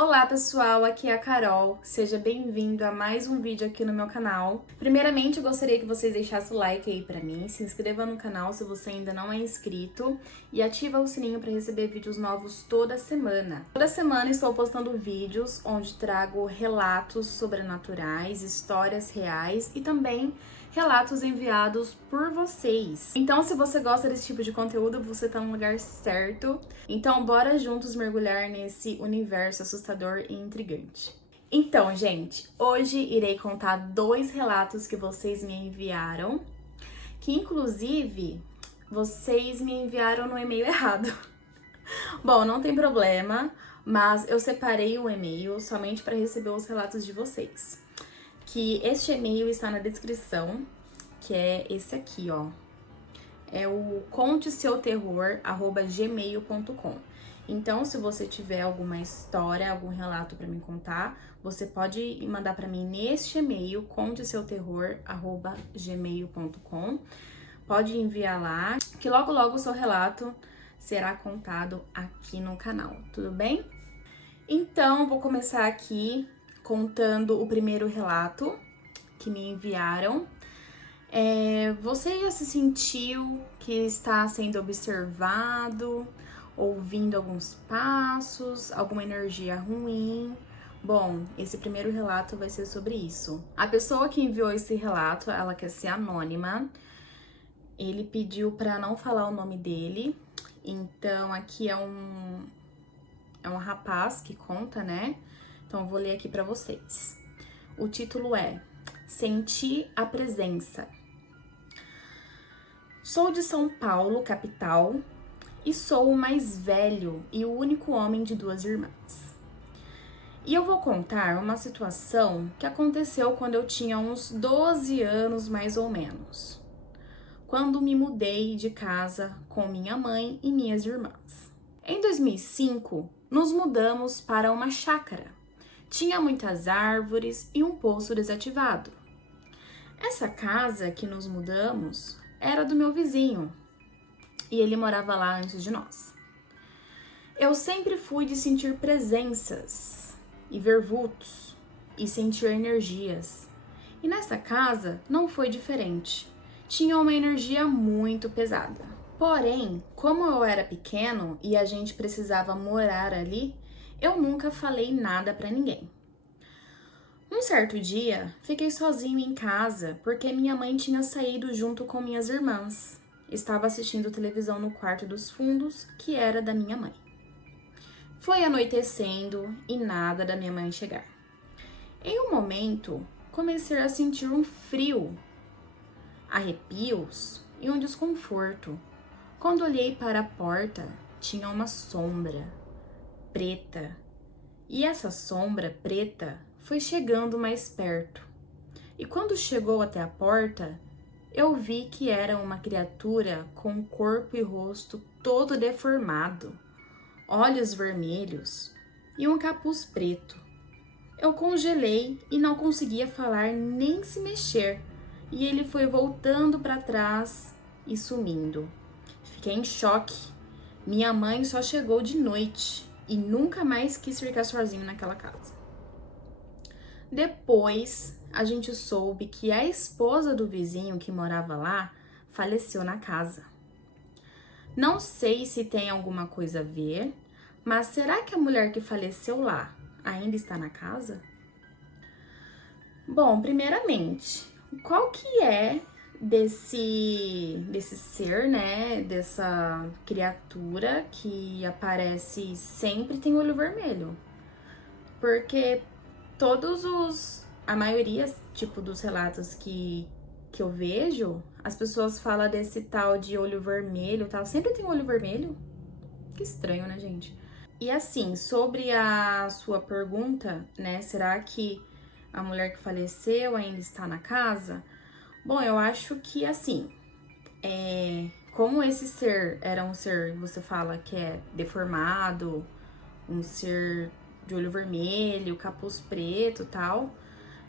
Olá pessoal, aqui é a Carol, seja bem-vindo a mais um vídeo aqui no meu canal. Primeiramente, eu gostaria que vocês deixassem o like aí pra mim, se inscreva no canal se você ainda não é inscrito e ativa o sininho para receber vídeos novos toda semana. Toda semana estou postando vídeos onde trago relatos sobrenaturais, histórias reais e também relatos enviados por vocês. Então, se você gosta desse tipo de conteúdo, você tá no lugar certo. Então, bora juntos mergulhar nesse universo assustador e intrigante. Então, gente, hoje irei contar 2 relatos que vocês me enviaram, que inclusive vocês me enviaram no e-mail errado. Bom, não tem problema, mas eu separei o e-mail somente para receber os relatos de vocês. Que este e-mail está na descrição, que é esse aqui, ó. É o conteseuterror@gmail.com. Então, se você tiver alguma história, algum relato para me contar, você pode mandar para mim neste e-mail, conteseuterror@gmail.com. Pode enviar lá, que logo logo o seu relato será contado aqui no canal, tudo bem? Então, vou começar aqui contando o primeiro relato que me enviaram. Você já se sentiu que está sendo observado, ouvindo alguns passos, alguma energia ruim? Bom, esse primeiro relato vai ser sobre isso. A pessoa que enviou esse relato, ela quer ser anônima. Ele pediu para não falar o nome dele. Então, aqui é um rapaz que conta, né? Então, eu vou ler aqui para vocês. O título é Senti a Presença. Sou de São Paulo, capital, e sou o mais velho e o único homem de 2 irmãs. E eu vou contar uma situação que aconteceu quando eu tinha uns 12 anos, mais ou menos. Quando me mudei de casa com minha mãe e minhas irmãs. Em 2005, nos mudamos para uma chácara. Tinha muitas árvores e um poço desativado. Essa casa que nos mudamos era do meu vizinho e ele morava lá antes de nós. Eu sempre fui de sentir presenças e ver vultos e sentir energias. E nessa casa não foi diferente. Tinha uma energia muito pesada. Porém, como eu era pequeno e a gente precisava morar ali, eu nunca falei nada para ninguém. Um certo dia, fiquei sozinho em casa porque minha mãe tinha saído junto com minhas irmãs. Estava assistindo televisão no quarto dos fundos, que era da minha mãe. Foi anoitecendo e nada da minha mãe chegar. Em um momento, comecei a sentir um frio, arrepios e um desconforto. Quando olhei para a porta, tinha uma sombra preta. E essa sombra preta foi chegando mais perto. E quando chegou até a porta, eu vi que era uma criatura com corpo e rosto todo deformado, olhos vermelhos e um capuz preto. Eu congelei e não conseguia falar nem se mexer, e ele foi voltando para trás e sumindo. Fiquei em choque. Minha mãe só chegou de noite e nunca mais quis ficar sozinho naquela casa. Depois, a gente soube que a esposa do vizinho que morava lá faleceu na casa. Não sei se tem alguma coisa a ver, mas será que a mulher que faleceu lá ainda está na casa? Bom, primeiramente, qual que é desse ser, né, dessa criatura que aparece sempre tem olho vermelho? Porque a maioria, tipo, dos relatos que eu vejo, as pessoas falam desse tal de olho vermelho, tal, sempre tem olho vermelho? Que estranho, né, gente? E assim, sobre a sua pergunta, né, será que a mulher que faleceu ainda está na casa? Bom, eu acho que assim, como esse ser era um ser, você fala que é deformado, um ser de olho vermelho, capuz preto e tal,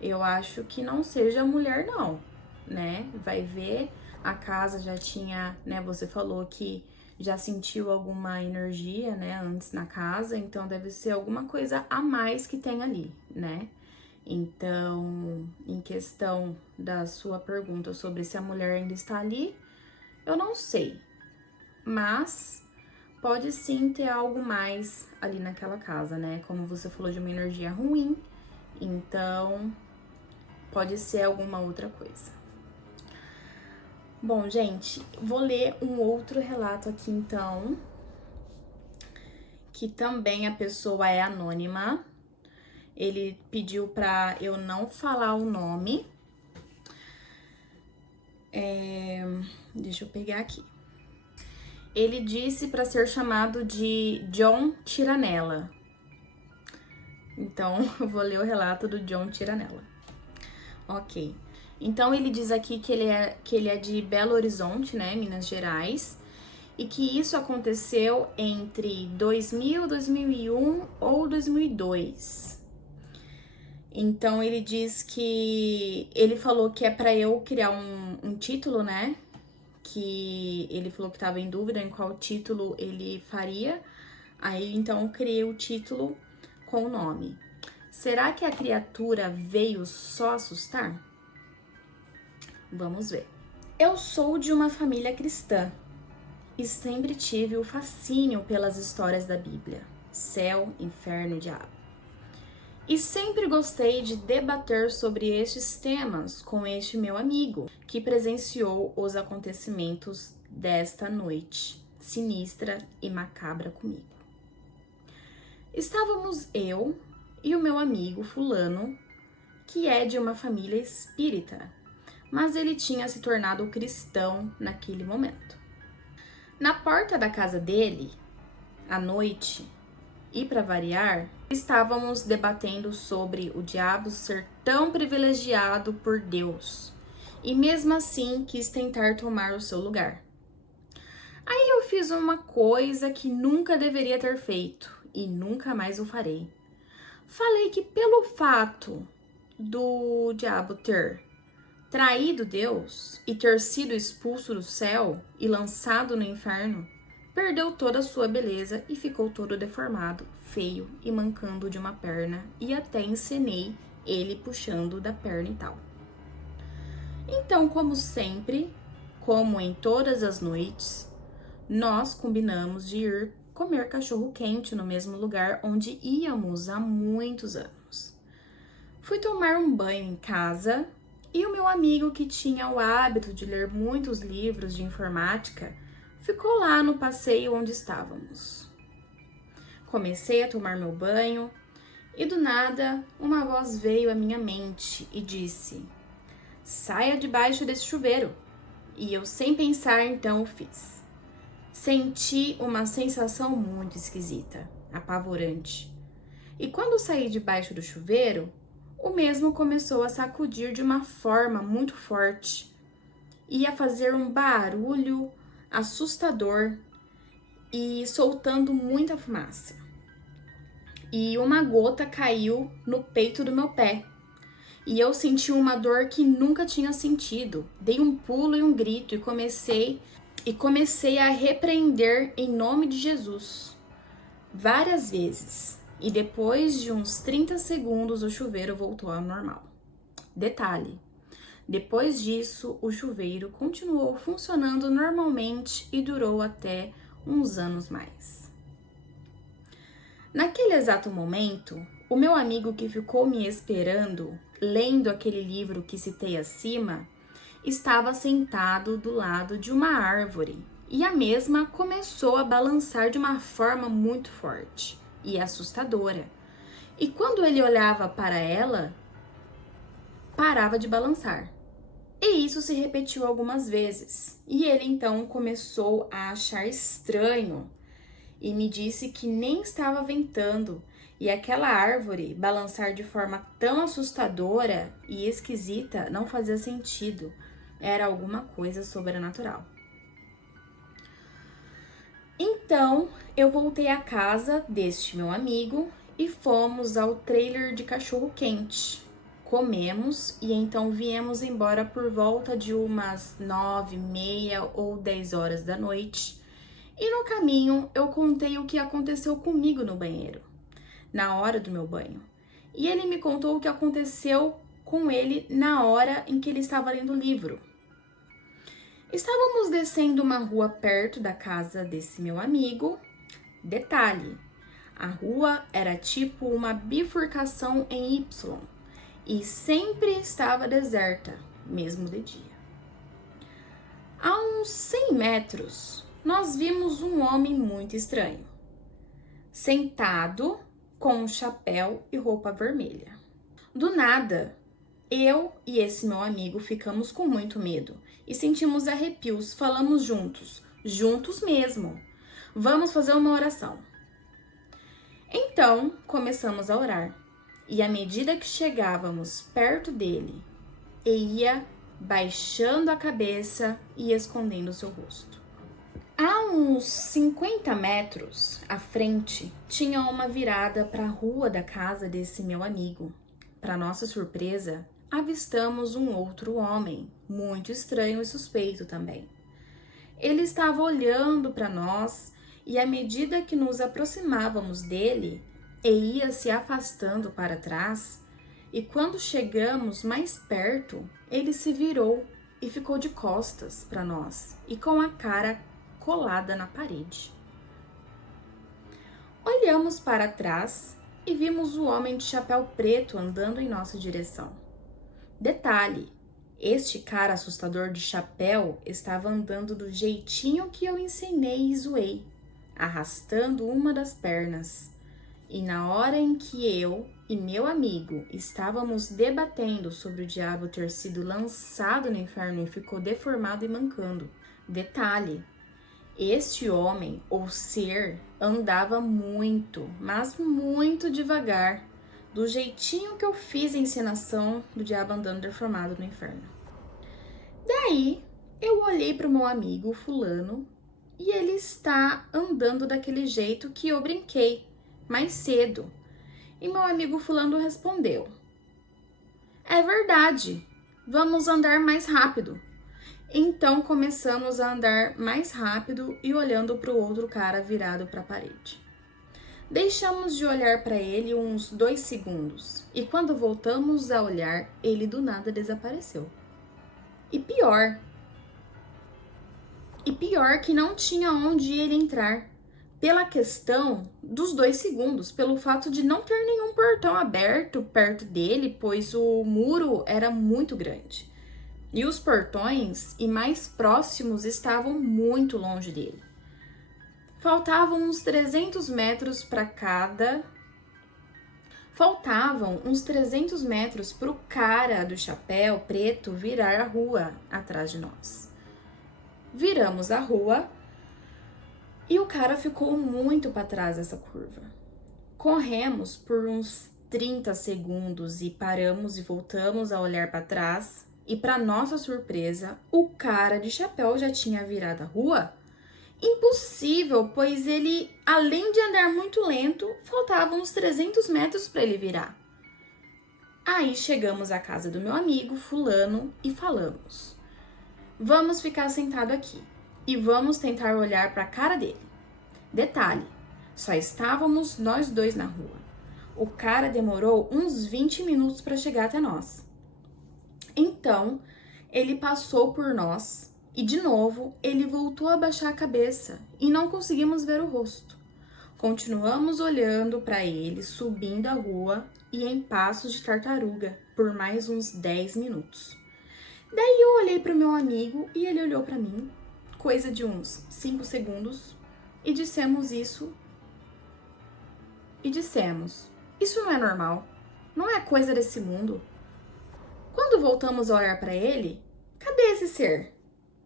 eu acho que não seja mulher não, né? Vai ver, a casa já tinha, né, você falou que já sentiu alguma energia, né, antes na casa, então deve ser alguma coisa a mais que tem ali, né? Então, em questão da sua pergunta sobre se a mulher ainda está ali, eu não sei, mas pode sim ter algo mais ali naquela casa, né? Como você falou de uma energia ruim, então pode ser alguma outra coisa. Bom, gente, vou ler um outro relato aqui então, que também a pessoa é anônima. Ele pediu pra eu não falar o nome. Deixa eu pegar aqui. Ele disse para ser chamado de John Tiranella. Então, eu vou ler o relato do John Tiranella. Ok. Então, ele diz aqui que ele é de Belo Horizonte, né, Minas Gerais, e que isso aconteceu entre 2000, 2001 ou 2002. Então, ele diz que ele falou que é para eu criar um título, né? Que ele falou que estava em dúvida em qual título ele faria. Aí, então, eu criei o título com o nome. Será que a criatura veio só assustar? Vamos ver. Eu sou de uma família cristã e sempre tive o fascínio pelas histórias da Bíblia. Céu, inferno, diabo. E sempre gostei de debater sobre estes temas com este meu amigo, que presenciou os acontecimentos desta noite sinistra e macabra comigo. Estávamos eu e o meu amigo fulano, que é de uma família espírita, mas ele tinha se tornado cristão naquele momento. Na porta da casa dele, à noite, e para variar, estávamos debatendo sobre o diabo ser tão privilegiado por Deus e mesmo assim quis tentar tomar o seu lugar. Aí eu fiz uma coisa que nunca deveria ter feito e nunca mais o farei. Falei que pelo fato do diabo ter traído Deus e ter sido expulso do céu e lançado no inferno, perdeu toda a sua beleza e ficou todo deformado, feio e mancando de uma perna, e até encenei ele puxando da perna e tal. Então, como sempre, como em todas as noites, nós combinamos de ir comer cachorro quente no mesmo lugar onde íamos há muitos anos. Fui tomar um banho em casa e o meu amigo, que tinha o hábito de ler muitos livros de informática, ficou lá no passeio onde estávamos. Comecei a tomar meu banho e do nada uma voz veio à minha mente e disse: saia debaixo desse chuveiro. E eu, sem pensar, então o fiz. Senti uma sensação muito esquisita, apavorante. E quando saí debaixo do chuveiro, o mesmo começou a sacudir de uma forma muito forte e a fazer um barulho assustador e soltando muita fumaça. E uma gota caiu no peito do meu pé. E eu senti uma dor que nunca tinha sentido. Dei um pulo e um grito e comecei a repreender em nome de Jesus várias vezes. E depois de uns 30 segundos o chuveiro voltou ao normal. Detalhe: depois disso, o chuveiro continuou funcionando normalmente e durou até uns anos mais. Naquele exato momento, o meu amigo que ficou me esperando, lendo aquele livro que citei acima, estava sentado do lado de uma árvore e a mesma começou a balançar de uma forma muito forte e assustadora. E quando ele olhava para ela, parava de balançar. E isso se repetiu algumas vezes. E ele então começou a achar estranho e me disse que nem estava ventando e aquela árvore balançar de forma tão assustadora e esquisita não fazia sentido. Era alguma coisa sobrenatural. Então, eu voltei à casa deste meu amigo e fomos ao trailer de cachorro-quente. Comemos e então viemos embora por volta de umas 9:30 ou 10 horas da noite. E no caminho eu contei o que aconteceu comigo no banheiro, na hora do meu banho. E ele me contou o que aconteceu com ele na hora em que ele estava lendo o livro. Estávamos descendo uma rua perto da casa desse meu amigo. Detalhe, a rua era tipo uma bifurcação em Y e sempre estava deserta, mesmo de dia. A uns 100 metros, nós vimos um homem muito estranho, sentado com um chapéu e roupa vermelha. Do nada, eu e esse meu amigo ficamos com muito medo e sentimos arrepios. Falamos juntos mesmo. Vamos fazer uma oração. Então, começamos a orar. E à medida que chegávamos perto dele, ele ia baixando a cabeça e escondendo seu rosto. A uns 50 metros à frente, tinha uma virada para a rua da casa desse meu amigo. Para nossa surpresa, avistamos um outro homem, muito estranho e suspeito também. Ele estava olhando para nós e, à medida que nos aproximávamos dele, ele ia se afastando para trás. E quando chegamos mais perto, ele se virou e ficou de costas para nós e com a cara colada na parede. Olhamos para trás e vimos o homem de chapéu preto andando em nossa direção. Detalhe, este cara assustador de chapéu estava andando do jeitinho que eu ensinei e zoei, arrastando uma das pernas. E na hora em que eu e meu amigo estávamos debatendo sobre o diabo ter sido lançado no inferno e ficou deformado e mancando. Detalhe, este homem ou ser andava muito, mas muito devagar, do jeitinho que eu fiz a encenação do diabo andando deformado no inferno. Daí, eu olhei para o meu amigo fulano e ele está andando daquele jeito que eu brinquei mais cedo. E meu amigo fulano respondeu: é verdade, vamos andar mais rápido. Então começamos a andar mais rápido e olhando para o outro cara virado para a parede. Deixamos de olhar para ele uns 2 segundos e quando voltamos a olhar, ele do nada desapareceu. E pior que não tinha onde ele entrar, pela questão dos 2 segundos, pelo fato de não ter nenhum portão aberto perto dele, pois o muro era muito grande. E os portões e mais próximos estavam muito longe dele. Faltavam uns 300 metros para o cara do chapéu preto virar a rua atrás de nós. Viramos a rua e o cara ficou muito para trás dessa curva. Corremos por uns 30 segundos e paramos e voltamos a olhar para trás. E para nossa surpresa, o cara de chapéu já tinha virado a rua. Impossível, pois ele, além de andar muito lento, faltavam uns 300 metros para ele virar. Aí chegamos à casa do meu amigo fulano e falamos: vamos ficar sentado aqui e vamos tentar olhar para a cara dele. Detalhe, só estávamos nós dois na rua. O cara demorou uns 20 minutos para chegar até nós. Então, ele passou por nós e, de novo, ele voltou a baixar a cabeça e não conseguimos ver o rosto. Continuamos olhando para ele, subindo a rua e em passos de tartaruga por mais uns 10 minutos. Daí eu olhei para o meu amigo e ele olhou para mim, coisa de uns 5 segundos, e dissemos: isso não é normal, não é coisa desse mundo. Quando voltamos a olhar para ele, cadê esse ser?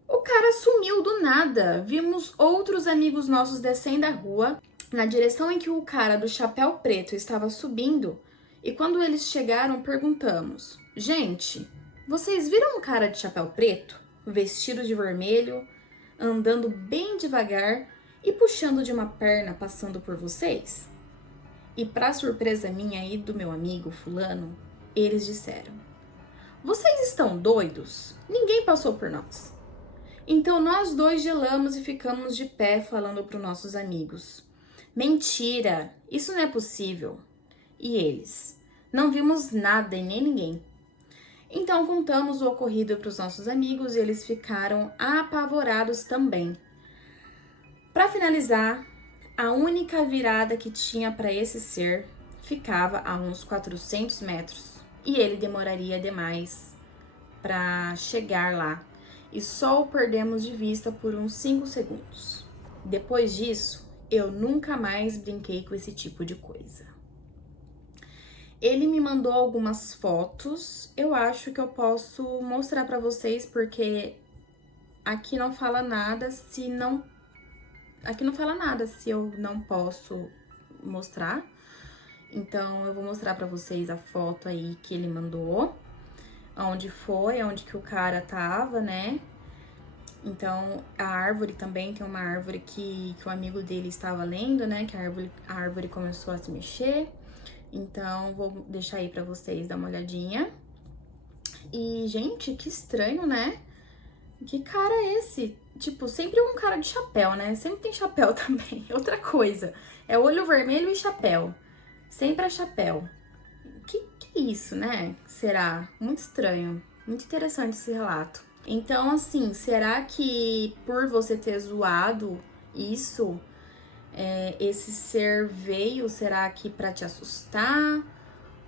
O cara sumiu do nada. Vimos outros amigos nossos descendo a rua na direção em que o cara do chapéu preto estava subindo. E quando eles chegaram, perguntamos: gente, vocês viram um cara de chapéu preto, vestido de vermelho, andando bem devagar e puxando de uma perna passando por vocês? E para surpresa minha e do meu amigo fulano, eles disseram: vocês estão doidos? Ninguém passou por nós. Então nós dois gelamos e ficamos de pé falando para os nossos amigos. Mentira, isso não é possível. E eles? Não vimos nada e nem ninguém. Então contamos o ocorrido para os nossos amigos e eles ficaram apavorados também. Para finalizar, a única virada que tinha para esse ser ficava a uns 400 metros e ele demoraria demais para chegar lá e só o perdemos de vista por uns 5 segundos. Depois disso, eu nunca mais brinquei com esse tipo de coisa. Ele me mandou algumas fotos, eu acho que eu posso mostrar para vocês porque aqui não fala nada se eu não posso mostrar. Então eu vou mostrar para vocês a foto aí que ele mandou, onde que o cara tava, né? Então a árvore também, tem uma árvore que o amigo dele estava lendo, né? Que a árvore começou a se mexer. Então, vou deixar aí pra vocês dar uma olhadinha. E, gente, que estranho, né? Que cara é esse? Tipo, sempre um cara de chapéu, né? Sempre tem chapéu também. Outra coisa, é olho vermelho e chapéu. Sempre é chapéu. Que é isso, né? Será? Muito estranho. Muito interessante esse relato. Então, assim, será que por você ter zoado isso... esse ser veio, será que pra te assustar?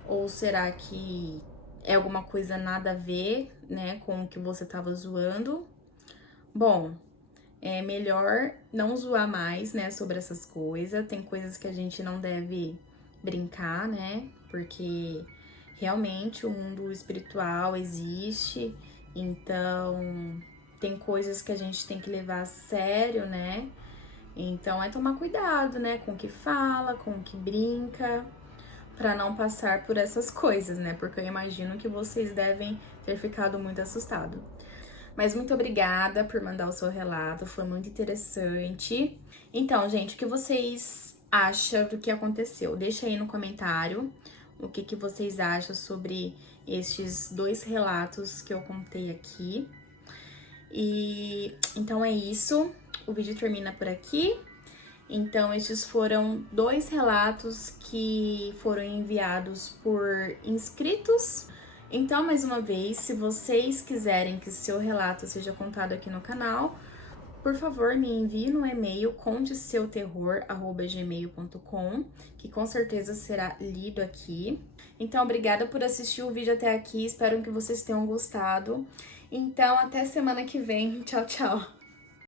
Ou será que é alguma coisa nada a ver, né, com o que você tava zoando? Bom, é melhor não zoar mais, né, sobre essas coisas. Tem coisas que a gente não deve brincar, né, porque realmente o mundo espiritual existe, então tem coisas que a gente tem que levar a sério, né? Então é tomar cuidado, né, com o que fala, com o que brinca, para não passar por essas coisas, né? Porque eu imagino que vocês devem ter ficado muito assustados. Mas muito obrigada por mandar o seu relato, foi muito interessante. Então, gente, o que vocês acham do que aconteceu? Deixa aí no comentário o que vocês acham sobre estes 2 relatos que eu contei aqui. E então é isso. O vídeo termina por aqui. Então, estes foram 2 relatos que foram enviados por inscritos. Então, mais uma vez, se vocês quiserem que seu relato seja contado aqui no canal, por favor, me envie no e-mail conteseuterror@gmail.com, que com certeza será lido aqui. Então, obrigada por assistir o vídeo até aqui, espero que vocês tenham gostado. Então, até semana que vem. Tchau, tchau!